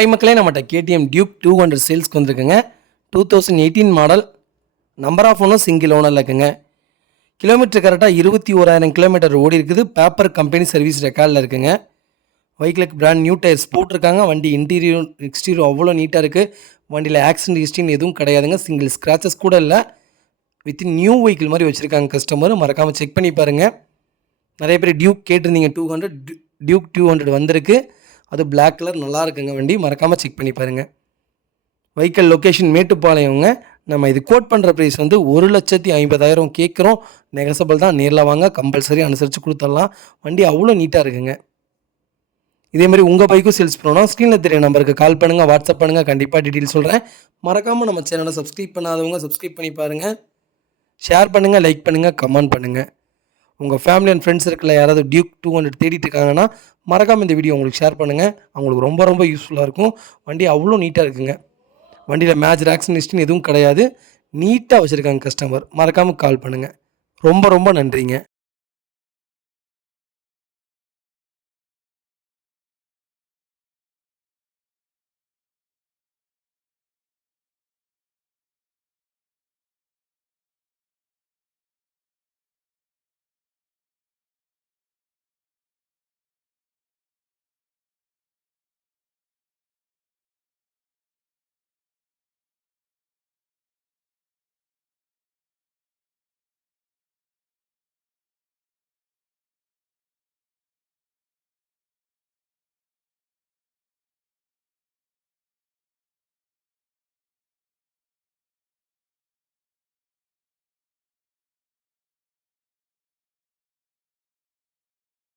Hi மக்களே, நம்மகிட்ட KTM Duke 200 சேல்ஸ்க்கு வந்திருக்குங்க. 2018 model. Number of owner single ஓனரில் இருக்குங்க. கிலோமீட்டர் கரெக்டாக 21,000 கிலோமீட்டர் ஓடி இருக்குது. பேப்பர் கம்பெனி சர்வீஸ் ரெக்கார்டில் இருக்குங்க. வெஹிக்கிளுக்கு பிராண்ட் நியூ டயர்ஸ் போட்டிருக்காங்க. வண்டி இன்டீரியர் எக்ஸ்டீரியர் அவ்வளோ நீட்டாக இருக்குது. வண்டியில் ஆக்சிடென்ட் ஹிஸ்ட்ரின்னு எதுவும் கிடையாதுங்க. சிங்கிள் ஸ்க்ராச்சஸ் கூட இல்லை. வித்தின் நியூ வெஹிக்கிள் மாதிரி வச்சுருக்காங்க கஸ்டமர். மறக்காமல் செக் பண்ணி பாருங்கள். நிறைய பேர் டியூக் கேட்டிருந்தீங்க. 200 டியூக் 200 வந்திருக்கு. அது பிளாக் கலர் நல்லா இருக்குங்க. வண்டி மறக்காமல் செக் பண்ணி பாருங்கள். வெஹிக்கிள் லொக்கேஷன் மேட்டுப்பாளையங்க. நம்ம இது கோட் பண்ணுற ப்ரைஸ் வந்து 1,50,000 கேட்குறோம். நெகசபிள் தான். நேரில் வாங்க, கம்பல்சரி அனுசரித்து கொடுத்துடலாம். வண்டி அவ்வளோ நீட்டாக இருக்குங்க. இதேமாதிரி உங்கள் பைக்கும் சேல்ஸ் பண்ணணும். ஸ்க்ரீனில் தெரிய நம்பருக்கு கால் பண்ணுங்கள், வாட்ஸ்அப் பண்ணுங்கள். கண்டிப்பாக டீட்டெயில் சொல்கிறேன். மறக்காமல் நம்ம சேனலை சப்ஸ்கிரைப் பண்ணாதவங்க சப்ஸ்கிரைப் பண்ணி பாருங்கள். ஷேர் பண்ணுங்கள், லைக் பண்ணுங்கள், கமெண்ட் பண்ணுங்கள். உங்கள் ஃபேமிலி அண்ட் ஃப்ரெண்ட்ஸ் சர்க்கிளில் யாராவது டியூக் 200 தேடிட்டு இருக்காங்கன்னா மறக்காமல் இந்த வீடியோ உங்களுக்கு ஷேர் பண்ணுங்கள். அவங்களுக்கு ரொம்ப ரொம்ப யூஸ்ஃபுல்லாக இருக்கும். வண்டி அவ்வளோ நீட்டாக இருக்குங்க. வண்டியில் மேஜர் ஆக்சிடென்ட் எதுவும் கிடையாது. நீட்டாக வச்சுருக்காங்க கஸ்டமர். மறக்காமல் கால் பண்ணுங்கள். ரொம்ப ரொம்ப நன்றிங்க.